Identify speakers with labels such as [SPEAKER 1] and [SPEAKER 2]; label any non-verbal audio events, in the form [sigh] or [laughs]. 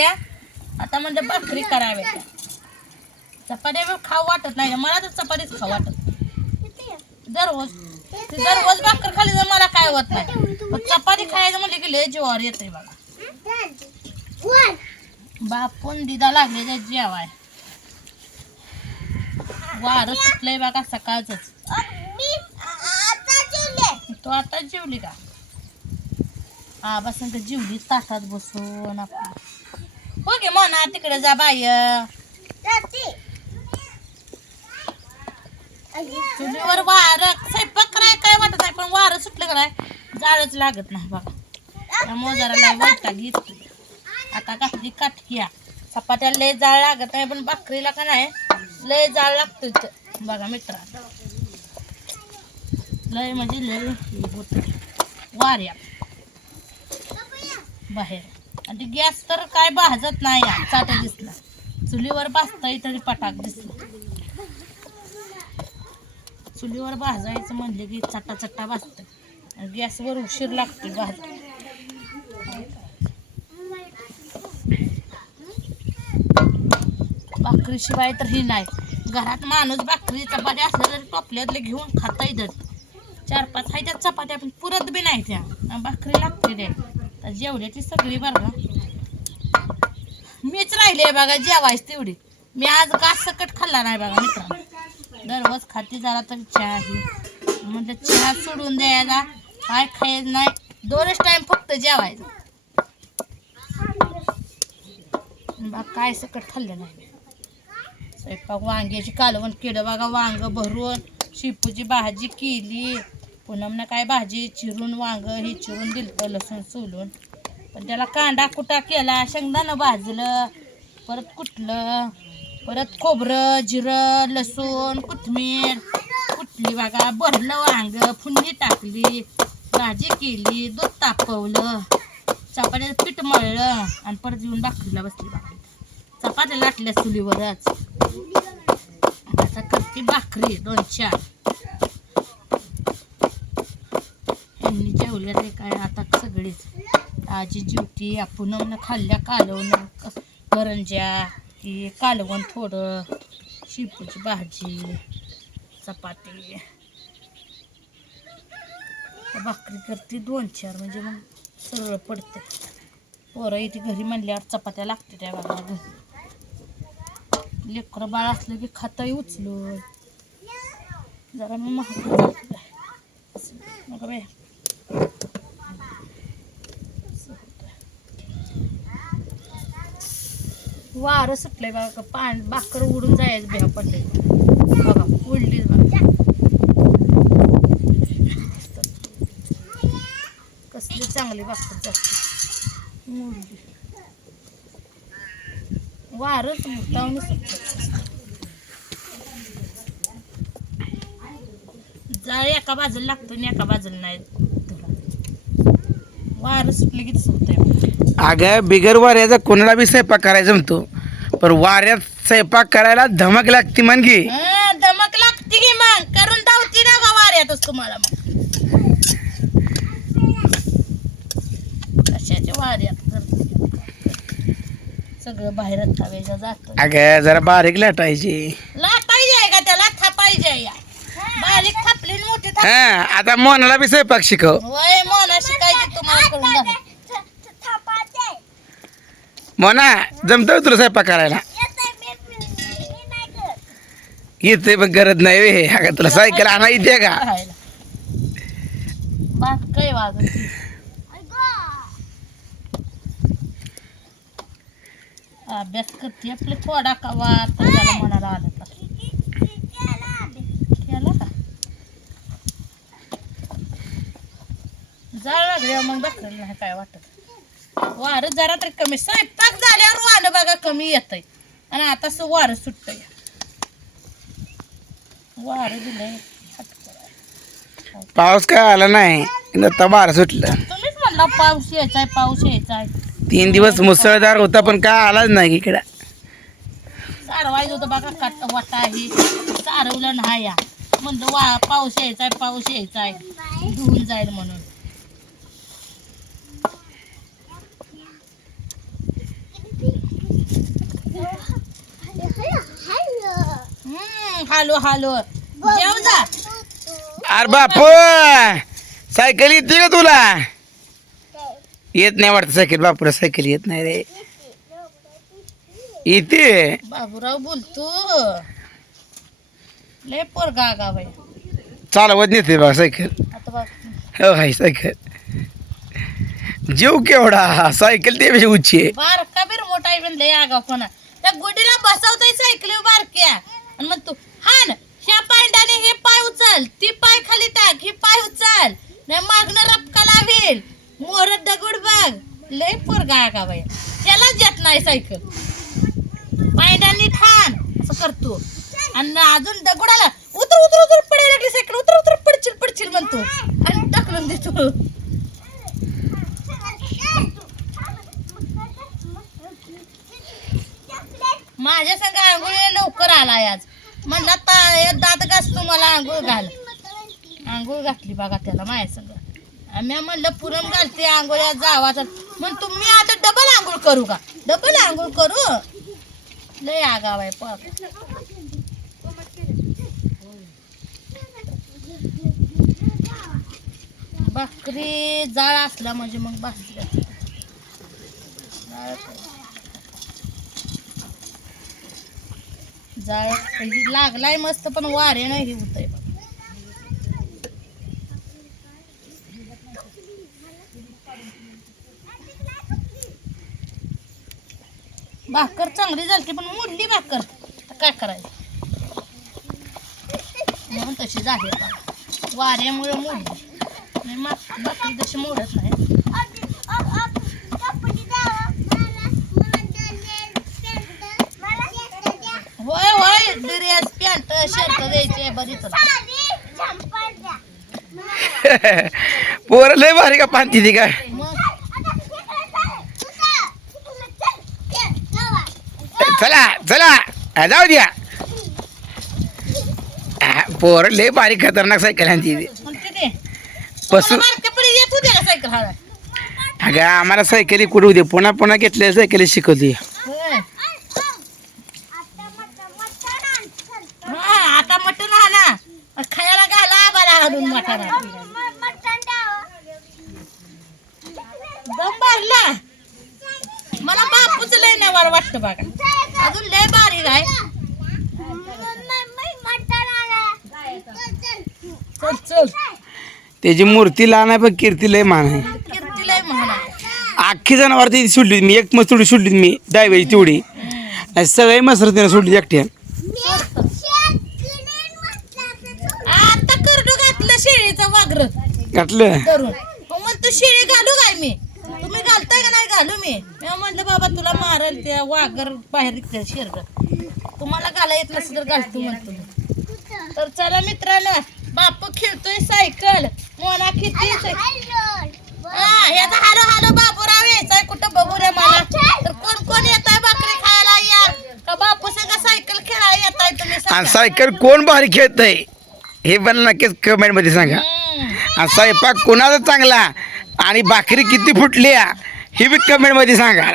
[SPEAKER 1] या आता म्हणजे भाकरी करावे त्या. चपात्या बी खाऊ वाटत नाही. मला तर चपातीच खाऊ वाटत दररोज. दररोज भाकर खाली तर मला काय होत नाही. चपाती खायचं म्हणजे की लय जीवावर येते बघा. बापून दिदा लागले त्या जेवाय. वारं सुटलंय बघा सकाळच तो आता जेवली का? हा तर जेवली ताटात बसून आपण हो गे म्हणा तिकडे जा बाय चुलीवर वार स्वयंपाक कराय काय वाटत नाही पण वारं सुटलं का नाही? जाळच लागत नाही बघा. त्यामुळे जरा लय वैताग येतो आता घातली काटकिया चपात्याला लय जाळ लागत नाही पण भाकरीला का नाही? लय जाळ लागतो इथं. बघा मित्रा लय म्हणजे लय होतं. वाऱ्या. बाहेर. आणि गॅस तर काय भाजत नाही या चाटा दिसला. चुलीवर भाजताय तरी पटाक दिसला. चुलीवर भाजायचं म्हणले की चट्टा चट्टा भाजतं गॅसवर उशीर लागतो भाज. भाकरीशिवाय तर ही नाही. घरात माणूस भाकरी चपात्या असल्या तरी टोपल्यातले घेऊन खाता येतात चार पाच आहे त्या चपात्या पण पुरत बी नाही त्या. भाकरी लागते त्या. तर जेवढ्याची सगळी बरं का? मीच राहिले बघा जेवायच तेवढी. मी आज का सकट खाल्ला नाही बघा मित्रांनो. दररोज खाते जरा तर चहा आहे. म्हणजे चहा सोडून द्यायला काय खायचं नाही. दोनच टाइम फक्त जेवायचं. बा काय सकट खाल्लं नाही स्वयंपाक वांग्याची कालवण केलं बघा वांग भरून शिपूची भाजी केली. पुनमनं काय भाजी चिरून वांग हे चिरून दिलं लसूण सोलून. पण त्याला कांदा कुटा केला शेंगदाणं भाजलं परत कुटलं परत खोबरं जिरं लसूण कोथमीर कुटली बघा भरलं वांग फुंडी टाकली भाजी केली दूध तापवलं चपात्याचं पीठ मळलं आणि परत येऊन भाकरीला बसली भाकरी. चपात्या लाटल्या चुलीवरच. आता करते भाकरी दोन चार. ठेवलं जेवल्या ते काय आता सगळीच. आजी जेवती आपण खाल्ल्या कालवण करंज्या की कालवण थोडं शिपूची भाजी चपाती. भाकरी करते दोन चार म्हणजे मग सरळ पडते. पोरं इथे घरी म्हणल्यावर चपात्या लागते त्या बाबा घरी लेकरं बाळ असलं की खाताही उचलून. जरा मी महाग मग वारं सुटलंय बघा का बाकर उडून जायचं बिया पडले बघा उडलीच बघा. कसली चांगली बाकर जास्त उडली वारच मुतावून सुटलं जाळ एका बाजूला लागतो आणि एका बाजूला नाही. वारं सुटलं की
[SPEAKER 2] अगं बिगर वाऱ्याचा कोणाला बी स्वयंपाक करायचा म्हणतो पण वाऱ्यात स्वयंपाक करायला धमक लागते म्हण की.
[SPEAKER 1] हं, दमक लागते की मग करून धावती ना का वाऱ्यातच तुम्हाला मग. कशाच्या वाऱ्यात करते? सगळं जात
[SPEAKER 2] अगं जरा बारीक लाटायची.
[SPEAKER 1] लाटायची आहे का त्याला? थापायची या. बारीक थापली आणि मोठी थाप
[SPEAKER 2] हा आता मोनाला बी स्वयंपाक शिकव.
[SPEAKER 1] वय करून घाल
[SPEAKER 2] मोना जमतं तुला स्वयंपाक करायला? येते पण गरज नाही वे. अगं तुला सायकल आणा येते का?
[SPEAKER 1] बात काय वाजत अभ्यास करते आपले थोडा का वार तर त्याला मनाला आलं तर केला का जाळ लागले मग दाखल नाही काय वाटत. वारं जरा तरी कमी. स्वयंपाक झाल्यावर वारं बघा कमी येत आणि आता असं वारं सुटतंय. वारं दिलंय.
[SPEAKER 2] पाऊस काय आला नाही. आता बारा सुटलं.
[SPEAKER 1] तुम्हीच म्हणला पाऊस यायचाय पाऊस यायचाय.
[SPEAKER 2] तीन दिवस मुसळधार होता पण काय आलाच नाही इकडं.
[SPEAKER 1] सारवायचं होतं बघा काट वाटा ही सारवलं नाही या. म्हणलं वा पाऊस यायचाय पाऊस यायचाय. धुवून जाईल म्हणून.
[SPEAKER 2] अरे बाप सायकल येते का तुला? येत नाही वाटत सायकल बापूला सायकल येत नाही रे. येते.
[SPEAKER 1] बाबूराव बोलतो. लय पोरगा गा बाई
[SPEAKER 2] चालवत नेते बा सायकल. हो हाय सायकल. जीव केवढा सायकल ते पेक्षा उच्ची आहे.
[SPEAKER 1] बारका बीर मोठा आहे पण लय आगाव कोणा. त्या गुडीला बसवताय सायकली हो बारक्या. आणि मग तू हान ह्या पायंडाने हे पाय उचल ती पाय खाली टाक ही पाय उचल. नाही मागणं रपका लावेल मोर दगड बघ. लय पोरगा का बाई? त्यालाच येत नाही सायकल पायंडाने ठाण असं करतो आणि अजून दगडाला उतर उतर उतर पडायला लागली सायकल उतर उतर पडचिल पडचिल म्हणतो. आणि ढकलून देतो. माझ्या संग आंघोळी लवकर आलाय आज. म्हणला ता दात घास तुम्हाला आंघोळ घाल. आंघोळ घातली बघा त्याला माझ्या संग. आम्ही म्हणलं पुरण घालते आंघोळ्या जावाचा. मग तुम्ही आता डबल आंघोळ करू का? डबल आंघोळ करू? लय आगाव आहे पाप. भाकरी जाळ असला म्हणजे मग भाकरी. जाळ जाय. लागलाय मस्त पण वारे नाही हे होतंय. बघ. भाकर चांगली झाली पण मोडली भाकर. काय करायचं? म्हणून तशी झाली वाऱ्यामुळे मोडली. नाही मा- भाकरी तशी मोडत नाही होय होय ड्रेस द्यायचे [laughs]
[SPEAKER 2] पोरं लय भारी का पानती ती काय? चला चला. जाऊ द्या. पोरं लय भारी खतरनाक सायकल आणती पसू
[SPEAKER 1] होते
[SPEAKER 2] अगं आम्हाला सायकली कुठे दे पुन्हा पुन्हा घेतल्या सायकली शिकवते
[SPEAKER 1] होय हा आता मटण आणा खायला घाला आम्हाला आणून मटण दम भरला मला बापूच लय नवाल वाटतं बघा. अजून लय बारीक आहे. चल चल.
[SPEAKER 2] त्याची मूर्ती लहान आहे पण कीर्ती लय मान आहे.
[SPEAKER 1] कीर्ती लय म्हणा
[SPEAKER 2] अख्खी जनावर ती सोडली मी एक मस्त सोडली मी डायवेची तेवढी. आणि सगळे मसर तिने सोडली एकट्या
[SPEAKER 1] आता करडू घातलं शेळीचं वागर.
[SPEAKER 2] घातलं?
[SPEAKER 1] करून मग म्हण तू शेळी घालू काय मी? तुम्ही घालताय का नाही घालू मी? मी म्हणलं बाबा तुला मारल त्या वागर बाहेर निघते शेरड तुम्हाला घाला येत नसेल तर घालतो म्हणतो. तर चला मित्रांनो बापू खेळतोय सायकल. मोना किती हा ह्याचा हालो हालो बापूराव यायचाय. कुठं बघू रे मला? तर कोण कोण येत आहे भाकरी खायला? या. का बापू संग सायकल खेळायला येत आहे तुम्ही
[SPEAKER 2] आणि
[SPEAKER 1] सांगा.
[SPEAKER 2] सायकल कोण भारी खेळत आहे हे पण नक्कीच कमेंटमध्ये सांगा. आणि स्वयंपाक कोणाचा चांगला? आणि भाकरी किती फुटली हे बी कमेंटमध्ये सांगा.